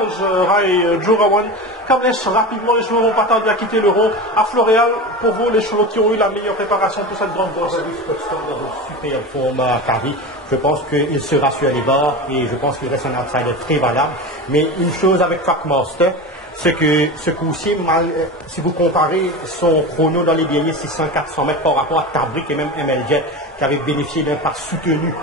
Rai Jourawan, Kamlesh, rapidement, les chevaux vont pas tarder à quitter le rond. À Floréal, pour vous, les chevaux qui ont eu la meilleure préparation pour cette grande course. Dans une super forme à Paris. Je pense qu'il sera sur les bords et je pense qu'il reste un outsider très valable. Mais une chose avec Trackmaster, c'est que ce coup-ci, si vous comparez son chrono dans les derniers 600-400 mètres par rapport à Tabrick et même MLJ, qui avait bénéficié d'un pas soutenu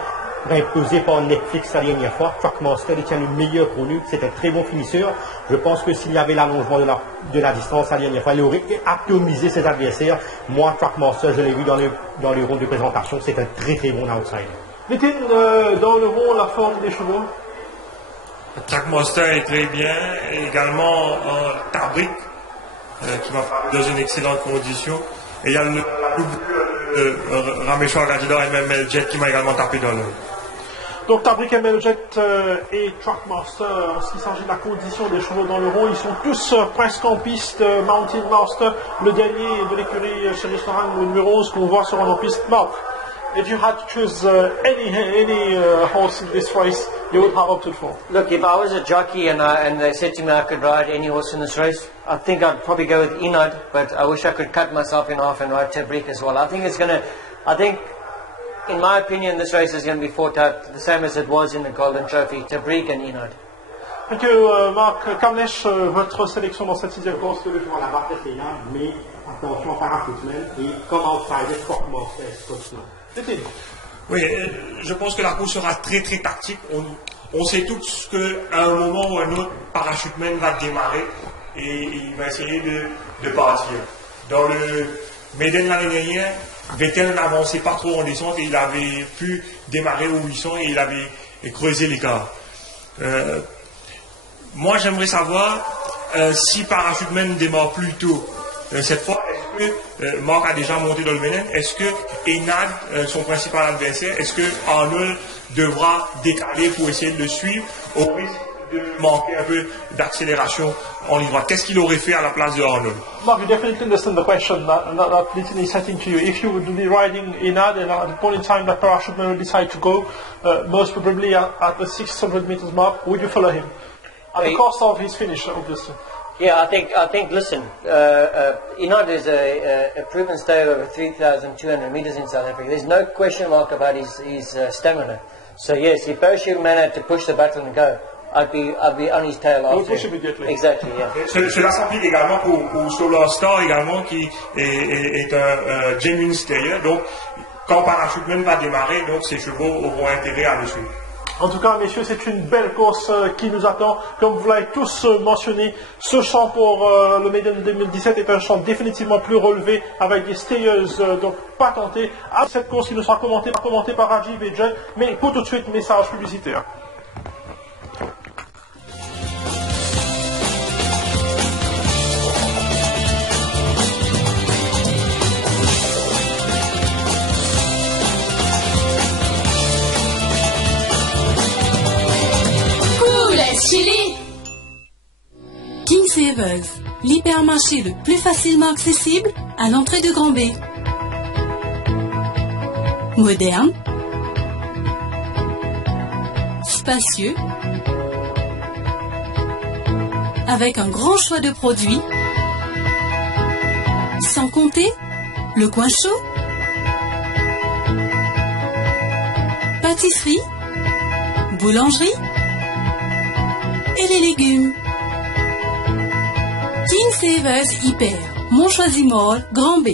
imposé par Netflix la dernière fois, Trackmaster détient le meilleur chrono, c'est un très bon finisseur. Je pense que s'il y avait l'allongement de la distance la dernière fois, il aurait atomisé ses adversaires. Moi, Trackmaster, je l'ai vu dans le rond de présentation, c'est un très très bon outsider. Nitin, dans le rond, la forme des chevaux. Trackmaster est très bien, et également Tabrick, qui va faire dans une excellente condition. Et il y a le Rameshwar Gadidar et même Meljet qui m'a également tapé dans l'œil. Donc Tabrick, Meljet et Trackmaster, en ce qui s'agit de la condition des chevaux dans le rond, ils sont tous presque en piste. Mountain Master, le dernier de l'écurie chez Restaurant, le numéro 11 qu'on voit sur en piste. Mark, if you had to choose any horse in this race, you would have opted for? Look, if I was a jockey and they said to me I could ride any horse in this race, I think I'd probably go with Enod, but I wish I could cut myself in half and ride Tabrick as well. I think, in my opinion, this race is going to be fought out the same as it was in the Golden Trophy, Tabrick and Enod. Thank you, Mark. Kamlesh, votre sélection dans cette sixième course? Je vois la barre de mais attention par footman et comme outsider, Trackmaster et Scotsman. Oui, je pense que la course sera très très tactique. On sait tous qu'à un moment ou un autre, Parachuteman va démarrer et il va essayer de partir. Dans le Maiden l'année dernière, Vettel n'avançait pas trop en descente et il avait pu démarrer au 800 et il avait creusé l'écart. Moi, j'aimerais savoir si Parachuteman démarre plus tôt. Cette fois, est-ce que Marc a déjà monté dans le Ménen? Est-ce que Enad, son principal adversaire, est-ce que Arnold devra décaler pour essayer de le suivre au risque de manquer un peu d'accélération en ligne droite? Qu'est-ce qu'il aurait fait à la place de Arnold? Mark, you definitely understand the question that Nitin is setting to you. If you would be riding Enad and at the point in time that Parachuteman will decide to go, most probably at the 600 meters mark, would you follow him? At the cost of his finish, obviously. Yeah, I think. Listen, Enod is a proven stayer over 3,200 meters in South Africa. There's no question mark about his stamina. So yes, if Parachute Man had to push the button and go, I'd be on his tail after. We'll push immediately. Exactly, yeah. Cela s'applique également pour Solar Star également, qui est un genuine stayer. Donc, quand Parachuteman va démarrer, donc ces chevaux auront intérêt à le suivre. En tout cas, messieurs, c'est une belle course qui nous attend. Comme vous l'avez tous mentionné, ce champ pour le Maiden 2017 est un champ définitivement plus relevé avec des stayers donc pas tentés. À cette course qui nous sera commentée par Rajiv et Jay. Mais pour tout de suite, message publicitaire. Chili. King Savers, l'hypermarché le plus facilement accessible à l'entrée de Grand B. Moderne, spacieux, avec un grand choix de produits, sans compter le coin chaud, pâtisserie, boulangerie, et les légumes. King Savers Hyper, Montchoisy Mall, Grand B.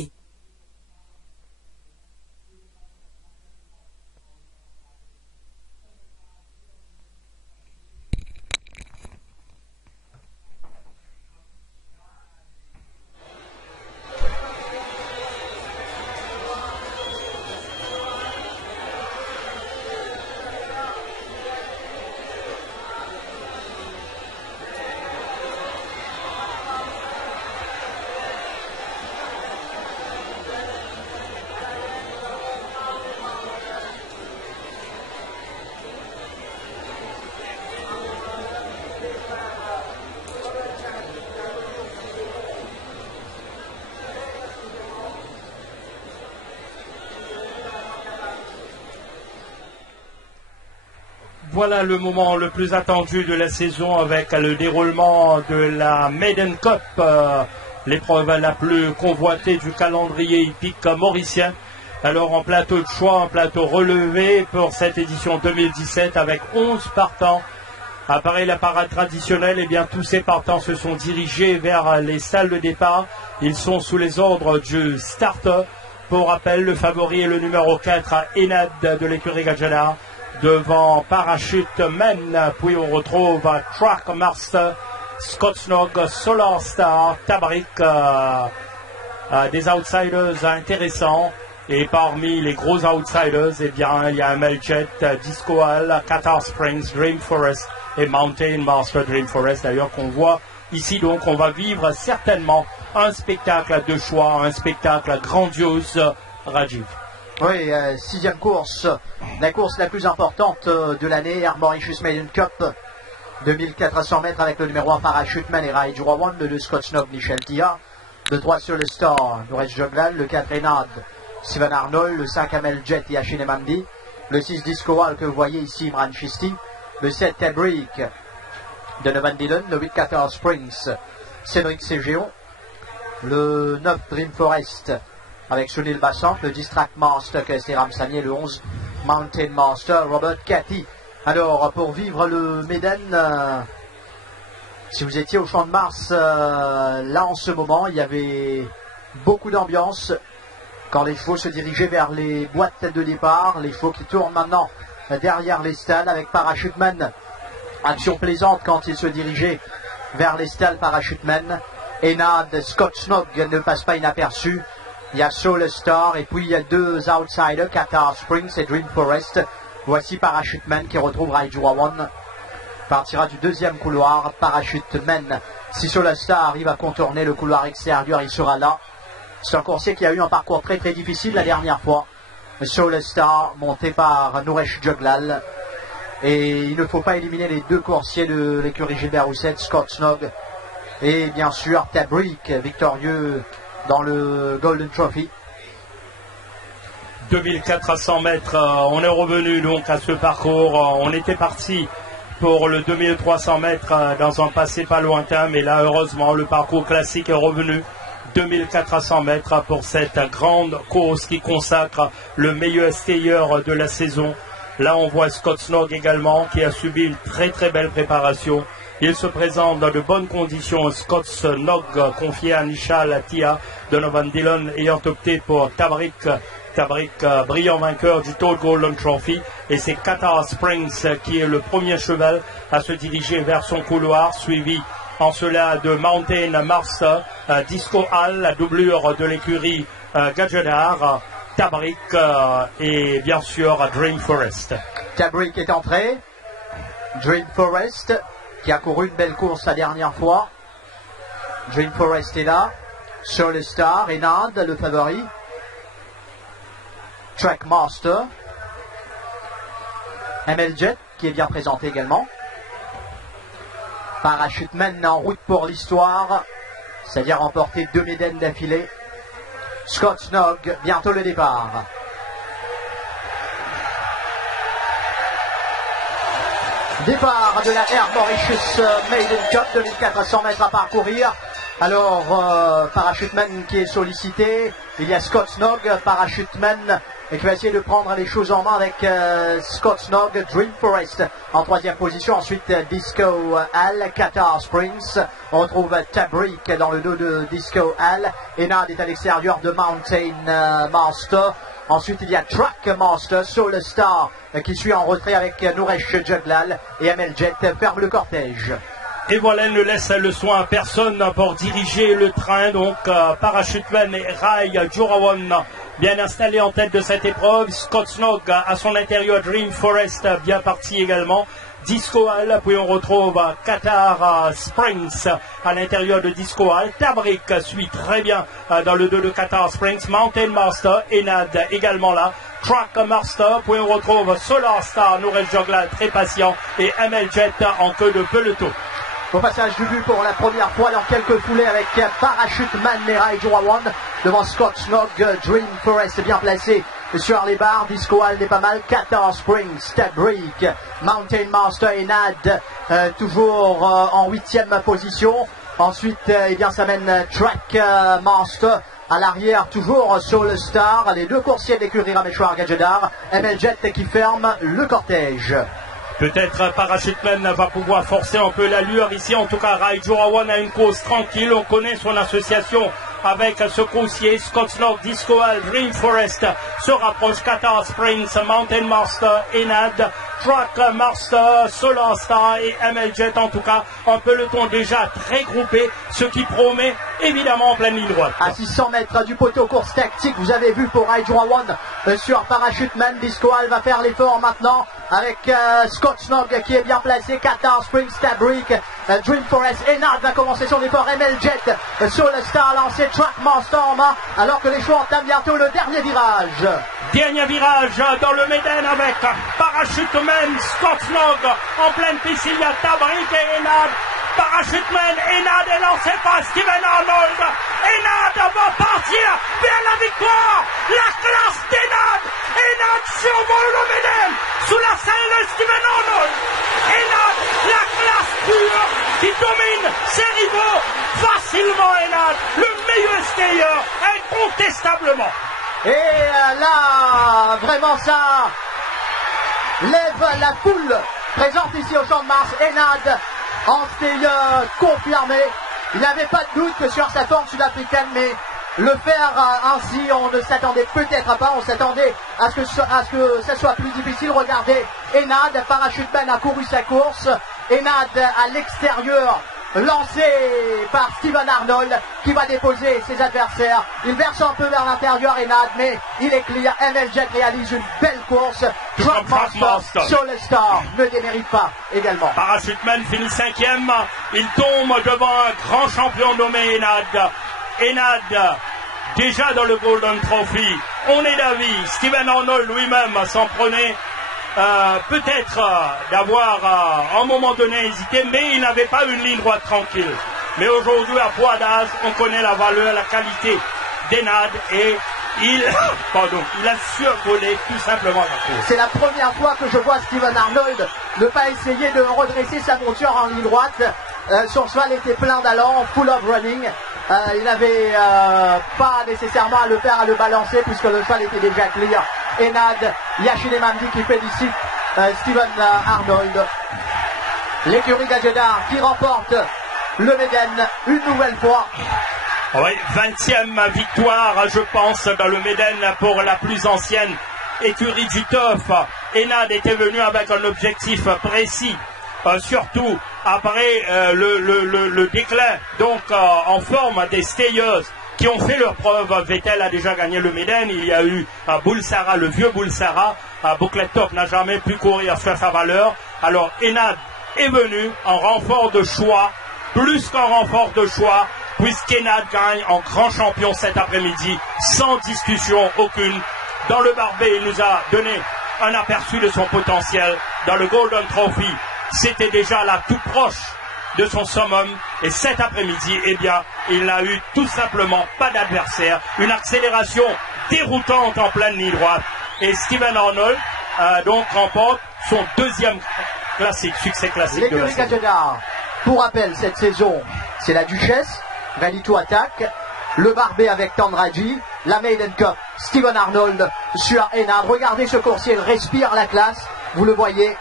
Voilà le moment le plus attendu de la saison avec le déroulement de la Maiden Cup, l'épreuve la plus convoitée du calendrier hippique mauricien. Alors en plateau de choix, en plateau relevé pour cette édition 2017 avec 11 partants. Après la parade traditionnelle, eh bien, tous ces partants se sont dirigés vers les salles de départ. Ils sont sous les ordres du starter. Pour rappel, le favori est le numéro 4 à Enad de l'écurie Gadjadar. Devant Parachute Man, puis on retrouve Track Master, Scotsnog, Solar Star, Tabrik, des outsiders intéressants. Et parmi les gros outsiders, eh bien, il y a Meljet, Disco Hall, Qatar Springs, Dream Forest et Mountain Master Dream Forest. D'ailleurs, qu'on voit ici, donc, on va vivre certainement un spectacle de choix, un spectacle grandiose, Rajiv. Oui, sixième course, la course la plus importante de l'année, Mauritius Maiden Cup, 2400 mètres avec le numéro 1 Parachute Man et Raid Jurawan, le 2 Scotsnog Michel Tia, le 3 sur le Star, Nourech Joglal, le 4 Enad, Steven Arnold, le 5 Amel Jet et Achille Mandi, le 6 Disco Hall que vous voyez ici, Imran Chisti, le 7 Tabrik de Novan Dillon, le 8 Qatar Springs, Cédric Ségéon, le 9 Dream Forest avec Sunil Bassant, le 10 Track Master KST Ramsamier, le 11 Mountain Master Robert Cathy. Alors pour vivre le Maiden, si vous étiez au Champ de Mars là en ce moment, il y avait beaucoup d'ambiance quand les chevaux se dirigeaient vers les boîtes de départ, les chevaux qui tournent maintenant derrière les stalles avec Parachute Man. Action plaisante quand il se dirigeait vers les stalles Parachute Man. Enad, Scotsnog ne passe pas inaperçu. Il y a Soul Star et puis il y a deux outsiders, Qatar Springs et Dream Forest. Voici Parachute Man qui retrouve Raijurawan. Partira du deuxième couloir, Parachute Man. Si Soul Star arrive à contourner le couloir extérieur, il sera là. C'est un coursier qui a eu un parcours très très difficile la dernière fois. Soul Star monté par Nourech Joglal. Et il ne faut pas éliminer les deux coursiers de l'écurie Gilbert Rousset, Scotsnog et bien sûr Tabrik, victorieux dans le Golden Trophy. 2400 mètres, on est revenu donc à ce parcours. On était parti pour le 2300 mètres dans un passé pas lointain, mais là heureusement le parcours classique est revenu. 2400 mètres pour cette grande course qui consacre le meilleur skieur de la saison. Là on voit Scotsnog également qui a subi une très très belle préparation. Il se présente dans de bonnes conditions. Scotsnog confié à Nishal Tia de Novan Dillon ayant opté pour Tabrik. Tabrik, brillant vainqueur du Toad Golden Trophy. Et c'est Qatar Springs qui est le premier cheval à se diriger vers son couloir, suivi en cela de Mountain Master, Disco Hall, la doublure de l'écurie Gadjadar, Tabrik et bien sûr Dream Forest. Tabrik est entré. Dream Forest qui a couru une belle course la dernière fois. Dream Forest est là. Soul Star, Enad, le favori. Track Master. ML Jet qui est bien présenté également. Parachute Man en route pour l'histoire, c'est-à-dire remporter 2 Maiden d'affilée. Scotsnog, bientôt le départ. Départ de la Air Mauritius Maiden Cup, 2400 mètres à parcourir. Alors, Parachute Man qui est sollicité. Il y a Scotsnog, Parachute Man qui va essayer de prendre les choses en main avec Scotsnog, Dream Forest en troisième position. Ensuite, Disco Hall, Qatar Springs. On retrouve Tabrik dans le dos de Disco Hall. Enad est à l'extérieur de Mountain Master. Ensuite, il y a Track Master, Soul Star qui suit en retrait avec Nourech Joglal et ML Jet ferme le cortège. Et voilà, elle ne laisse le soin à personne pour diriger le train. Donc, Parachute Man et Rai Jurawan bien installés en tête de cette épreuve. Scotsnog à son intérieur, Dream Forest bien parti également. Disco Hall, puis on retrouve Qatar Springs à l'intérieur de Disco Hall. Tabrik suit très bien dans le dos de Qatar Springs. Mountain Master, Enad également là. Track Master, puis on retrouve Solar Star, Nourech Joglal très patient et ML Jet en queue de peloton. Au passage du but pour la première fois dans quelques foulées avec Parachute Man et Rai Jurawan devant Scotsnog, Dream Forest bien placé sur les barres. Discoal n'est pas mal. 14 Spring, Step Break. Mountain Master Enad toujours en 8e position. Ensuite, eh bien, ça mène Track Master. À l'arrière, toujours Soul Star. Les deux coursiers de l'écurie Rameshwar Gadjedar. ML Jet qui ferme le cortège. Peut-être Parachuteman va pouvoir forcer un peu l'allure ici. En tout cas, Raijurawan a une course tranquille. On connaît son association avec ce coursier. Scottslock, Discoal, Dream Forest se rapproche. Qatar Springs, Mountain Master, Enad, Track Master, Solar Star et ML Jet. En tout cas, un peloton déjà très groupé, ce qui promet évidemment en pleine ligne droite. À 600 mètres du poteau, course tactique. Vous avez vu pour Raijurawan sur Parachuteman. Discoal va faire l'effort maintenant avec Scott Snog qui est bien placé. Qatar Spring, Stabreak, Dream Forest. Enad va commencer son effort. ML Jet, Soul Star lancé. Track Master en main alors que les choix entament bientôt le dernier virage. Dernier virage dans le Méden avec Parachuteman, Scott Snog en pleine piste. Il y a Tabrik et Enad. Parachuteman, Enad est lancé par Steven Arnold. Enad va partir vers la victoire. La classe d'Enad. Enad survole le Méden sous la selle de Steven Arnold. Enad, la classe pure qui domine ses rivaux facilement. Enad, le meilleur skieur incontestablement. Et là, vraiment ça lève la foule présente ici au Champ de Mars. Enad en skieur confirmé. Il n'avait pas de doute sur sa forme sud-africaine, mais le faire ainsi, on ne s'attendait peut-être pas. On s'attendait à ce que ça soit plus difficile. Regardez, Enad, Parachuteman a couru sa course. Enad à l'extérieur, lancé par Steven Arnold qui va déposer ses adversaires. Il verse un peu vers l'intérieur Enad, mais il est clear. ML Jet réalise une belle course. Track Master, Soul Star ne démérite pas également. Parachuteman finit 5e. Il tombe devant un grand champion nommé Enad. Enad, déjà dans le Golden Trophy. On est d'avis, Steven Arnold lui-même s'en prenait peut-être d'avoir à un moment donné hésité, mais il n'avait pas une ligne droite tranquille. Mais aujourd'hui à Bois d'Az, on connaît la valeur, la qualité d'Enad et il a survolé tout simplement la course. C'est la première fois que je vois Steven Arnold ne pas essayer de redresser sa monture en ligne droite. Son cheval était plein d'allant, full of running. Il n'avait pas nécessairement à le faire, à le balancer puisque le cheval était déjà clear. Enad, Yashine Mamdi qui félicite Steven Arnold. L'écurie Gadjedar qui remporte le Méden une nouvelle fois. Oui, 20e victoire, je pense, dans le Méden pour la plus ancienne écurie du Toff. Enad était venu avec un objectif précis. Surtout après le déclin donc en forme des stayers qui ont fait leur preuve. Vettel a déjà gagné le Méden. Il y a eu Boulsara, le vieux Boulsara. Booklet Top n'a jamais pu courir sur sa valeur. Alors Enad est venu en renfort de choix, plus qu'en renfort de choix, puisqu'Enad gagne en grand champion cet après-midi, sans discussion aucune. Dans le Barbet, il nous a donné un aperçu de son potentiel. Dans le Golden Trophy, c'était déjà là tout proche de son summum. Et cet après-midi, eh bien, il n'a eu tout simplement pas d'adversaire. Une accélération déroutante en pleine ligne droite. Et Steven Arnold donc remporte son deuxième succès classique de la saison. Gadjedar, pour rappel, cette saison, c'est la Duchesse, Rally to Attack, le Barbet avec Tandraji, la Maiden Cup, Steven Arnold sur Enad. Regardez ce coursier, il respire la classe, vous le voyez.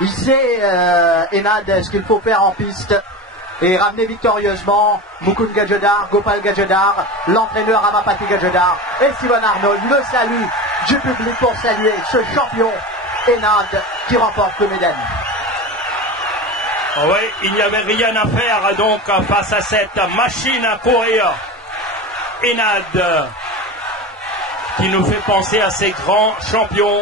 Il sait, Enad, ce qu'il faut faire en piste et ramener victorieusement Mukund Gadjedar, Gopal Gadjedar, l'entraîneur Amapati Gadjedar et Steven Arnold. Le salut du public pour saluer ce champion Enad qui remporte le Méden. Oui, il n'y avait rien à faire donc face à cette machine à courir. Enad qui nous fait penser à ces grands champions.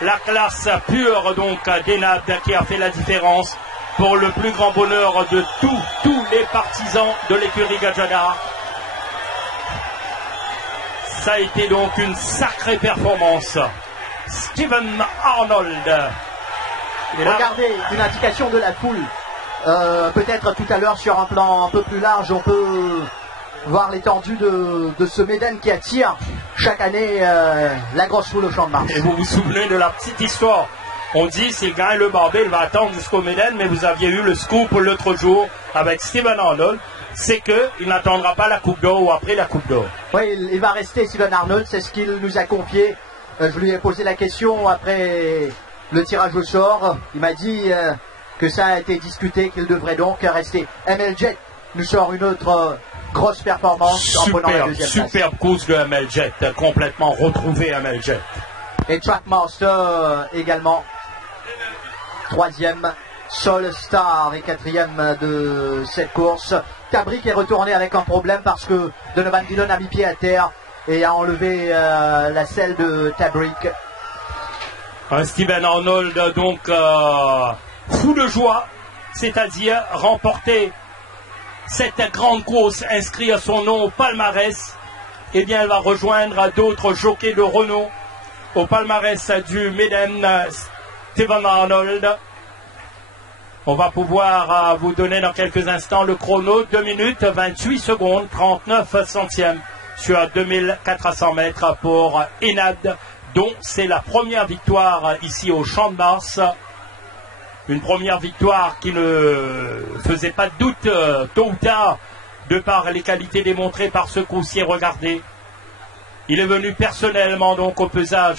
La classe pure donc d'Enad qui a fait la différence pour le plus grand bonheur de tous les partisans de l'écurie Gadjedar. Ça a été donc une sacrée performance. Steven Arnold. Regardez, une indication de la foule. Peut-être tout à l'heure sur un plan un peu plus large, on peut voir l'étendue de ce Méden qui attire chaque année la grosse foule au Champ de Mars. Et vous vous souvenez de la petite histoire. On dit s'il gagne le Barbet, il va attendre jusqu'au Méden, mais vous aviez eu le scoop l'autre jour avec Steven Arnold, c'est qu'il n'attendra pas la Coupe d'Or ou après la Coupe d'Or. Oui, il va rester Steven Arnold, c'est ce qu'il nous a confié. Je lui ai posé la question après le tirage au sort. Il m'a dit que ça a été discuté, qu'il devrait donc rester. ML Jet nous sort une autre grosse performance en prenant la deuxième place. Superbe course de ML Jet, complètement retrouvé ML Jet. Et Trackmaster également. Troisième, Soul Star et quatrième de cette course. Tabrick est retourné avec un problème parce que Donovan Dillon a mis pied à terre et a enlevé la selle de Tabrick. Steven Arnold donc fou de joie, c'est-à-dire remporter cette grande course, inscrire son nom au palmarès. Eh bien, elle va rejoindre d'autres jockeys de renom au palmarès du Méden. Steven Arnold. On va pouvoir vous donner dans quelques instants le chrono. 2 minutes, 28 secondes, 39 centièmes sur 2400 mètres pour Enad, dont c'est la première victoire ici au Champ de Mars. Une première victoire qui ne faisait pas de doute tôt ou tard, de par les qualités démontrées par ce coursier. Regardez, il est venu personnellement donc au pesage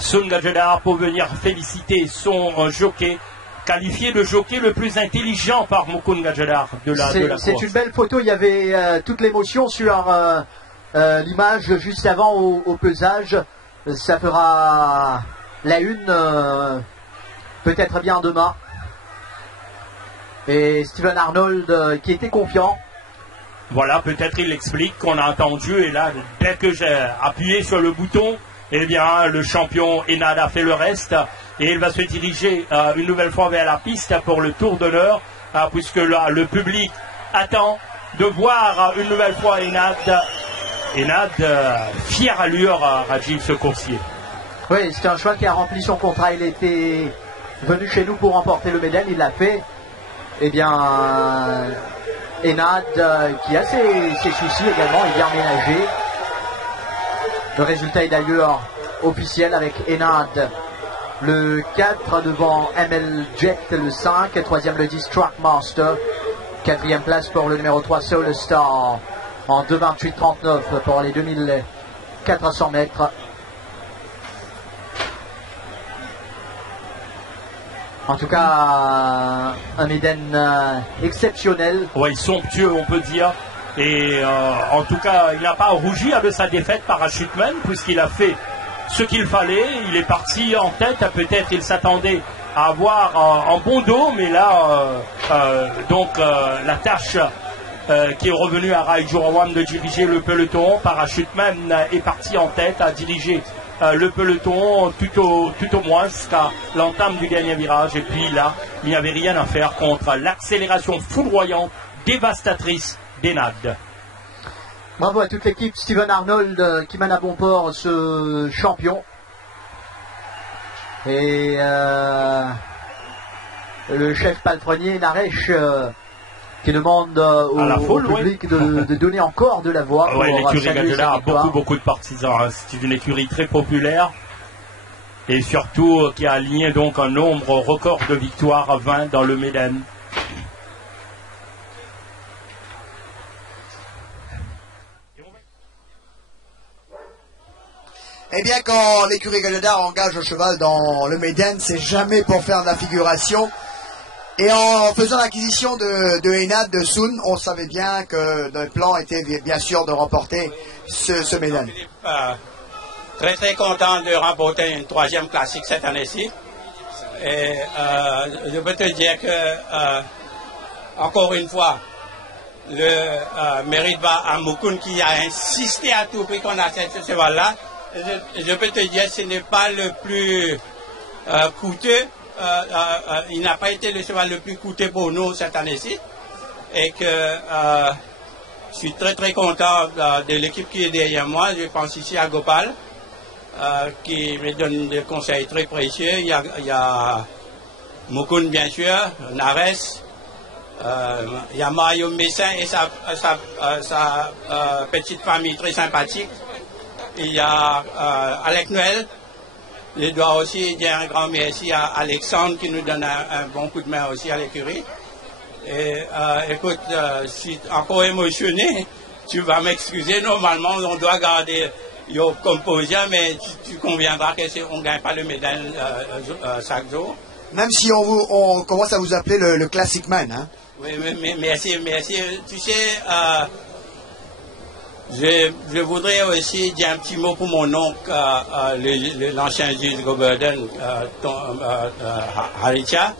Sun Gajadhar pour venir féliciter son jockey, qualifié de jockey le plus intelligent par Mukund Gajadhar de la course. C'est une belle photo, il y avait toute l'émotion sur l'image juste avant au pesage. Ça fera la une peut-être bien demain. Et Steven Arnold qui était confiant. Voilà, peut-être il explique qu'on a entendu, et là, dès que j'ai appuyé sur le bouton, eh bien, le champion Enad a fait le reste et il va se diriger une nouvelle fois vers la piste pour le tour d'honneur, puisque là, le public attend de voir une nouvelle fois Enad. Enad, fière allure, Rajiv, ce coursier. Oui, c'est un cheval qui a rempli son contrat. Il était venu chez nous pour remporter le Méden, il l'a fait. Eh bien, Enad, qui a ses soucis également, est bien ménagé. Le résultat est d'ailleurs officiel avec Enad le 4 devant ML Jet le 5, troisième le 10 Trackmaster, quatrième place pour le numéro 3 Soul Star en 2:28:39 pour les 2400 mètres. En tout cas, un Méden exceptionnel. Oui, somptueux on peut dire. Et en tout cas, il n'a pas à rougir de sa défaite parachuteman, puisqu'il a fait ce qu'il fallait. Il est parti en tête. Peut-être il s'attendait à avoir un bon dos, mais là, la tâche qui est revenue à Rai Jurawan de diriger le peloton. Parachuteman est parti en tête, a dirigé le peloton tout au moins jusqu'à l'entame du dernier virage. Et puis là, il n'y avait rien à faire contre l'accélération foudroyante, dévastatrice d'Enad. Bravo à toute l'équipe. Steven Arnold qui mène à bon port ce champion. Et le chef palefrenier Naresh qui demande au public de donner encore de la voix. Ouais, l'écurie Gajadhar a beaucoup de partisans. Hein. C'est une écurie très populaire et surtout qui a aligné donc un nombre record de victoires à 20 dans le Méden. Eh bien, quand l'écurie Gajadhar engage un cheval dans le Méden, c'est jamais pour faire de la figuration. Et en faisant l'acquisition de Enad, de Sun, on savait bien que notre plan était bien sûr de remporter ce Méden. Très très content de remporter une troisième classique cette année-ci. Et je peux te dire que, encore une fois, le mérite va à Mukund qui a insisté à tout prix qu'on a ce cheval-là. Je peux te dire que ce n'est pas le plus coûteux. Il n'a pas été le cheval le plus coûteux pour nous cette année-ci. Et que je suis très très content de l'équipe qui est derrière moi. Je pense ici à Gopal, qui me donne des conseils très précieux. Il y a Mukund bien sûr, Naresh, Il y a Mario Messin et sa petite famille très sympathique. Il y a Alec Noël. Je dois aussi dire un grand merci à Alexandre qui nous donne un bon coup de main aussi à l'écurie. Et écoute, je suis encore émotionné. Tu vas m'excuser. Normalement, on doit garder Yo composien, mais tu conviendras qu'on ne gagne pas le médaille chaque jour. Même si on commence à vous appeler le Classic Man, hein? Oui, mais merci. Tu sais, je voudrais aussi dire un petit mot pour mon oncle, l'ancien juge Goberdon, Haricha,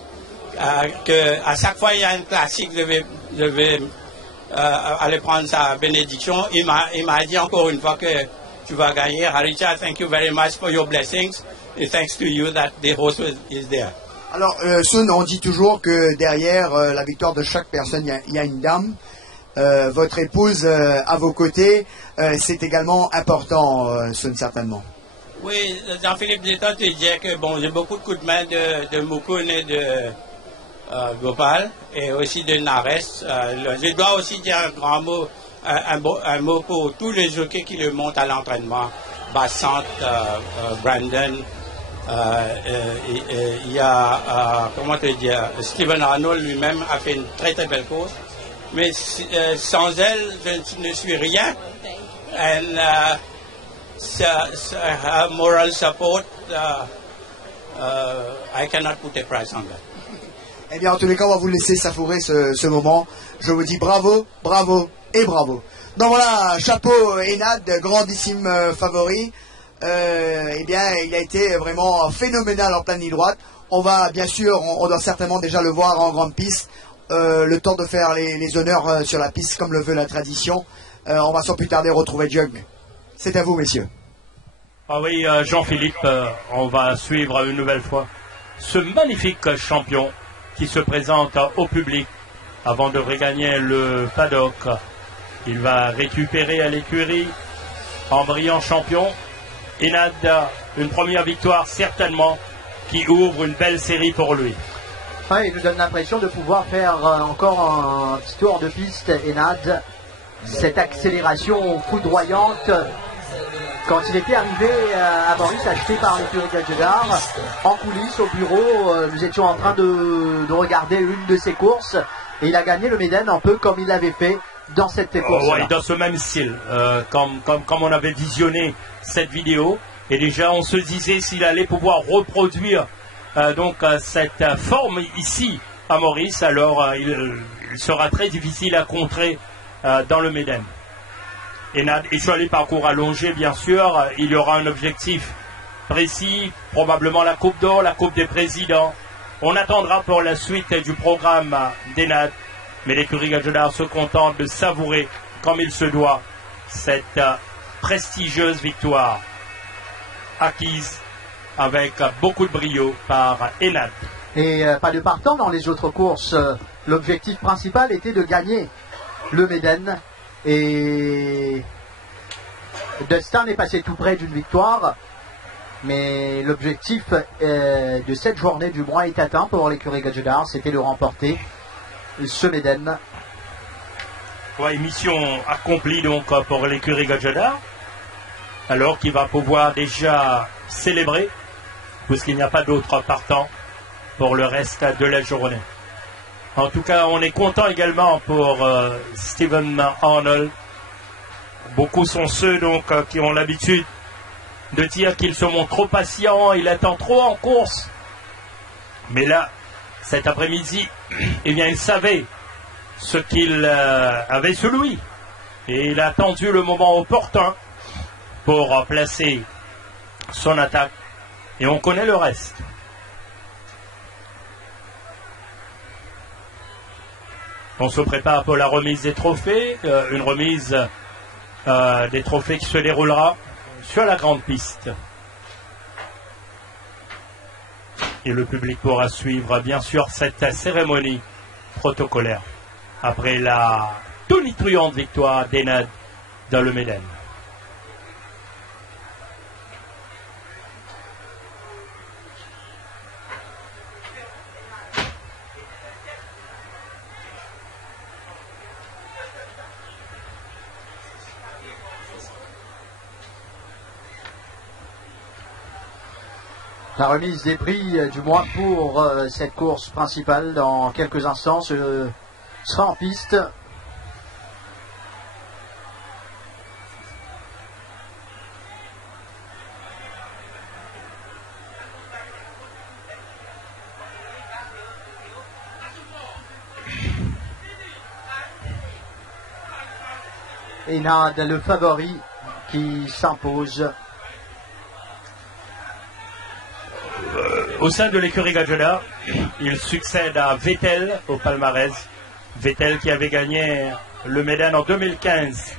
qu'à chaque fois il y a un classique, je vais aller prendre sa bénédiction. Il m'a dit encore une fois que tu vas gagner. Haricha, thank you very much for your blessings. And thanks to you that the host is there. Alors, Sun, on dit toujours que derrière la victoire de chaque personne, il y a une dame. Votre épouse à vos côtés, c'est également important, Sun, certainement. Oui, Jean-Philippe Détat te disait que bon, j'ai beaucoup de coups de main de Moukoun et de Gopal, et aussi de Nares. Je dois aussi dire un grand mot, un mot pour tous les jockeys qui le montent à l'entraînement. Bassante, Brandon. Il y a, comment te dire, Steven Arnold lui-même a fait une très très belle course. Mais sans elle, je ne suis rien. And her moral support, I cannot put a price on that. Eh bien, en tous les cas, on va vous laisser savourer ce moment. Je vous dis bravo, bravo et bravo. Donc voilà, chapeau Enad, grandissime favori. Eh bien, il a été vraiment phénoménal en pleine ligne droite. On va, bien sûr, on doit certainement déjà le voir en grande piste. Le temps de faire les honneurs sur la piste, comme le veut la tradition. On va sans plus tarder retrouver Jug. C'est à vous, messieurs. Ah oui, Jean-Philippe, on va suivre une nouvelle fois ce magnifique champion qui se présente au public avant de regagner le paddock. Il va récupérer à l'écurie en brillant champion. Enad, une première victoire certainement qui ouvre une belle série pour lui. Ouais, il nous donne l'impression de pouvoir faire encore un petit tour de piste, Enad. Cette accélération foudroyante. Quand il était arrivé à Maurice, acheté par l'écurie Gadjedar, en coulisses, au bureau, nous étions en train de regarder une de ses courses. Et il a gagné le Méden un peu comme il l'avait fait dans cette course. Oui, dans ce même style, comme on avait visionné cette vidéo. Et déjà, on se disait s'il allait pouvoir reproduire cette forme ici à Maurice, alors il sera très difficile à contrer dans le Méden. Et sur les parcours allongés, bien sûr, il y aura un objectif précis, probablement la Coupe d'Or, la Coupe des Présidents. On attendra pour la suite du programme d'Enad, mais l'écurie Gadjedar se contente de savourer, comme il se doit, cette prestigieuse victoire acquise avec beaucoup de brio par Enad. Et pas de partant dans les autres courses. L'objectif principal était de gagner le Méden. Et Dustin est passé tout près d'une victoire. Mais l'objectif de cette journée du mois est atteint pour l'écurie Gadjedar. C'était de remporter ce Méden. Ouais, mission accomplie donc pour l'écurie Gadjedar. Alors qu'il va pouvoir déjà célébrer, puisqu'il n'y a pas d'autres partants pour le reste de la journée. En tout cas, on est content également pour Steven Arnold. Beaucoup sont ceux donc qui ont l'habitude de dire qu'ils se montrent trop patients, il attend trop en course. Mais là, cet après-midi, eh bien, il savait ce qu'il avait sous lui. Et il a attendu le moment opportun pour placer son attaque. Et on connaît le reste. On se prépare pour la remise des trophées, une remise des trophées qui se déroulera sur la grande piste. Et le public pourra suivre bien sûr cette cérémonie protocolaire après la tonitruante victoire d'Enad dans le Méden. La remise des prix du mois pour cette course principale dans quelques instants sera en piste. Enad, le favori, qui s'impose. Au sein de l'écurie Gajdola, il succède à Vettel au palmarès. Vettel qui avait gagné le Médan en 2015.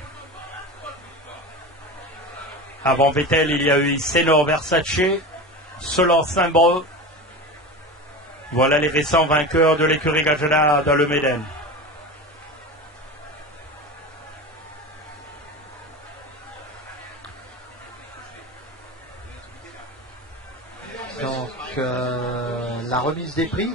Avant Vettel, il y a eu Senor Versace, Solar Symbol. Voilà les récents vainqueurs de l'écurie Gajdola dans le Médan. Donc, la remise des prix.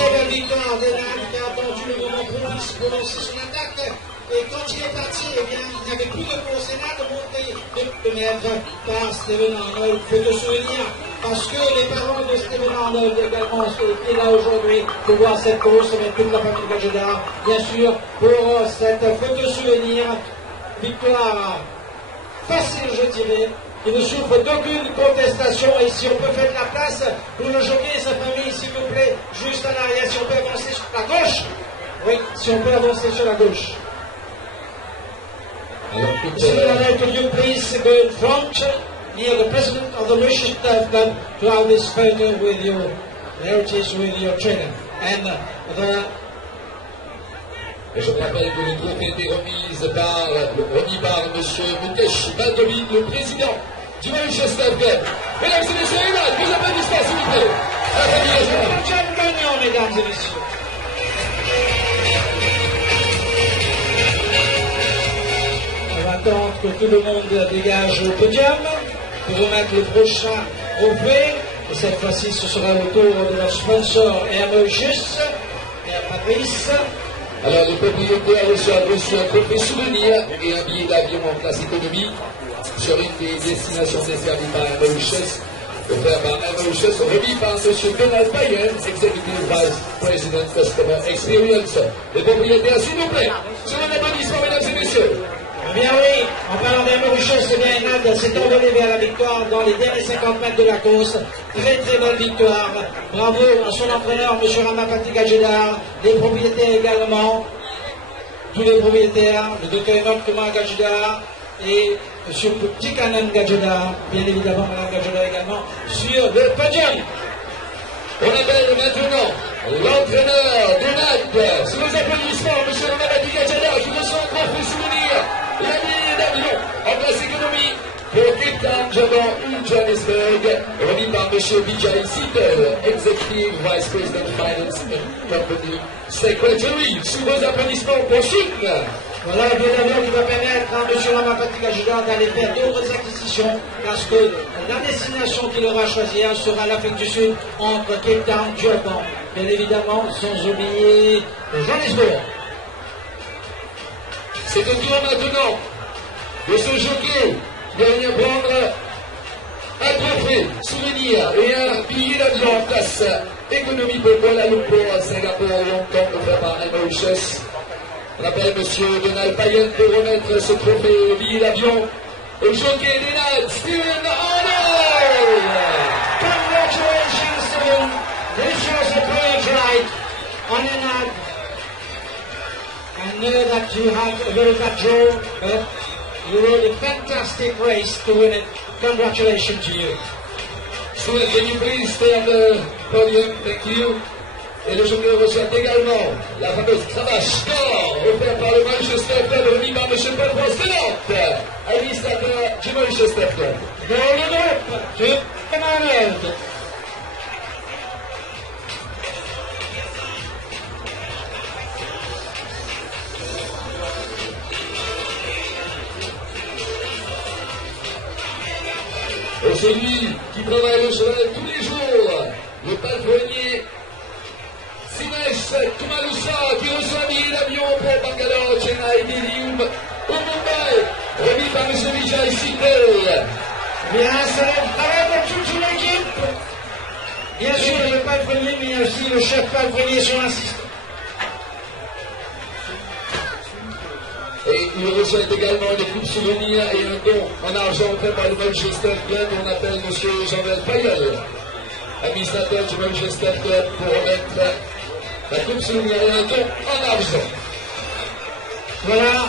Très belle victoire d'Enad qui a attendu le moment propice pour lancer son attaque. Et quand il est parti, eh bien, il n'y avait plus de course. Enad monté de mètres par Steven Arnold. Photo souvenir, parce que les parents de Steven Arnold également sont là aujourd'hui pour voir cette course avec toute la famille Gajdola. Bien sûr, pour cette photo souvenir, victoire facile, je dirais. Il ne souffre d'aucune contestation. Et si on peut faire de la place pour le jockey et sa famille, s'il vous plaît, juste à l'arrière, si on peut avancer sur la gauche. Oui, si on peut avancer sur la gauche. So could you please go in front near the president of the Mauritius Turf Club to have this photo with your heritage, with your trainer. And je vous rappelle que le trophée a été remis par M. Mukesh Baldovi, le président du Mauritius Turf Club. Mesdames et messieurs, Enad, vos applaudissements s'il vous plaît. À la famille Gajdola. John Gagnon, mesdames et messieurs. On va attendre que tout le monde dégage au podium pour remettre le prochain trophée. Et cette fois-ci, ce sera le tour de leur sponsor Air Mauritius, Air Patrice. Alors, le propriétaire reçoit un trophée souvenir et un billet d'avion en classe économie sur une des destinations desservies par Air Mauritius, offert par Air Mauritius, remis par M. Donald Payen, Executive Vice President Customer Experience. Le propriétaire, s'il vous plaît, sur un applaudissement, mesdames et messieurs. Eh bien oui, en parlant d'Air Mauritius, eh bien Enad s'est envolé vers la victoire dans les derniers 50 mètres de la course. Très très belle victoire. Bravo à son entraîneur, M. Ramapati Gajdola, les propriétaires également, tous les propriétaires, le Dr Enoch Kumar Gajdola et M. Tikanan Gajdola, bien évidemment Mme Gajdola également, sur le podium. On appelle maintenant l'entraîneur d'Enad. Sous les applaudissements, M. Ramapati Gajdola, qui reçoit un trophée souvenir. La billet d'avion en classe économie pour Cape Town, Javon ou Johannesburg, remis par M. Vijay Sittel, Executive Vice President Finance and Company Secretary. Sous vos applaudissements pour Soutne. Voilà un billet d'avion qui va permettre à M. Ramapati Gajda d'aller faire d'autres acquisitions parce que la destination qu'il aura choisie sera l'Afrique du Sud entre Cape Town et Durban. Bien évidemment, sans oublier Johannesburg. C'est au tour maintenant de ce jockey qui va venir prendre un trophée, souvenir et un billet d'avion en place économie pour Kuala Lumpur, Singapour, Hong Kong, offert par Mauritius. On appelle M. Donald Payen pour remettre ce trophée billet d'avion au jockey d'Enad, Steven Arnold. Congratulations, Steven. This was a great ride on Enad. I know that you have a very bad draw, but you rode a fantastic race to win it. Congratulations to you. Steven, can you please stay on the podium? Thank you. Et le jockey reçoit également la fameuse cravache d'or offerte par le Manchester Club remis par M. Paul Brossenant, administrateur du Manchester Club. Dans le groupe de Arnold. Et celui qui travaille le cheval tous les jours, le palefrenier Sinesh Kumalusa, qui reçoit un billet d'avion pour Bangalore, Chennai, Delhi ou Mumbai, remis par M. Vijay Sittel. Bien, c'est le travail de toute l'équipe. Bien sûr, le palefrenier, mais il y a aussi le chef palefrenier sur l'assistant. Et il reçoit également une coupe souvenir et un don en argent fait par le Manchester Club. On appelle M. Jean-Vel Payel, administrateur du Manchester Club, pour remettre la coupe souvenir et un don en argent. Voilà,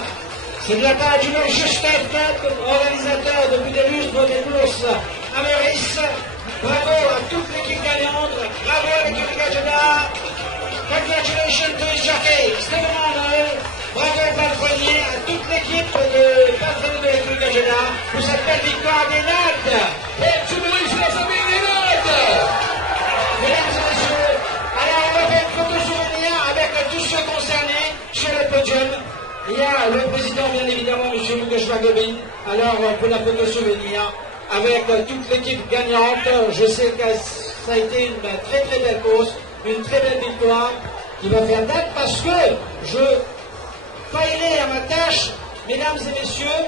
c'est de la part du Manchester Club, organisateur depuis des lustres des courses à Meurice. Bravo à toute l'équipe gagnante, bravo à l'équipe Gajda. Congratulations to his jockey, Steven Arnold. Bravo au palefrenier, à toute l'équipe de palefrenier de l'équipe Gajda pour cette belle victoire des Nats. Et tu me dis, la famille des Nats. Mesdames et messieurs, alors on va faire une photo souvenir avec tous ceux concernés sur le podium. Il y a le président, bien évidemment, M. Mukesh Gobin. Alors, pour la photo souvenir, avec toute l'équipe gagnante, je sais que ça a été une très très belle course, une très belle victoire qui va faire date parce que je faillis à ma tâche, mesdames et messieurs.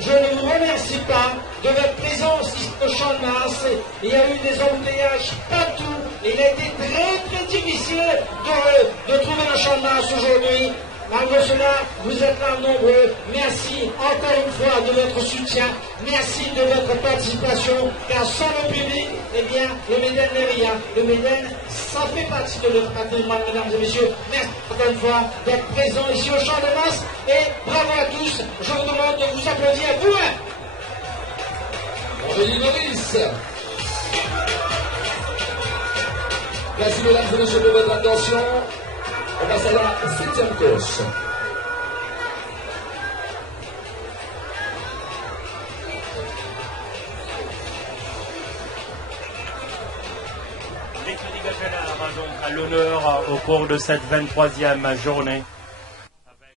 Je ne vous remercie pas de votre présence ici au Champ de Mars. Il y a eu des embouteillages partout. Il a été très très difficile de trouver le Champ de Mars aujourd'hui. Malgré cela, vous êtes là nombreux. Merci encore une fois de votre soutien. Merci de votre participation. Car sans le public, eh bien, le Méden n'est rien. Le Méden, ça fait partie de notre patrimoine, mesdames et messieurs. Merci encore une fois d'être présents ici au Champ de Mars. Et bravo à tous. Je vous demande de vous applaudir à vous. Henri Maurice. Merci mesdames et messieurs pour votre attention. On passe à la 7e course. L'écurie Gajda va donc à l'honneur au cours de cette 23e journée.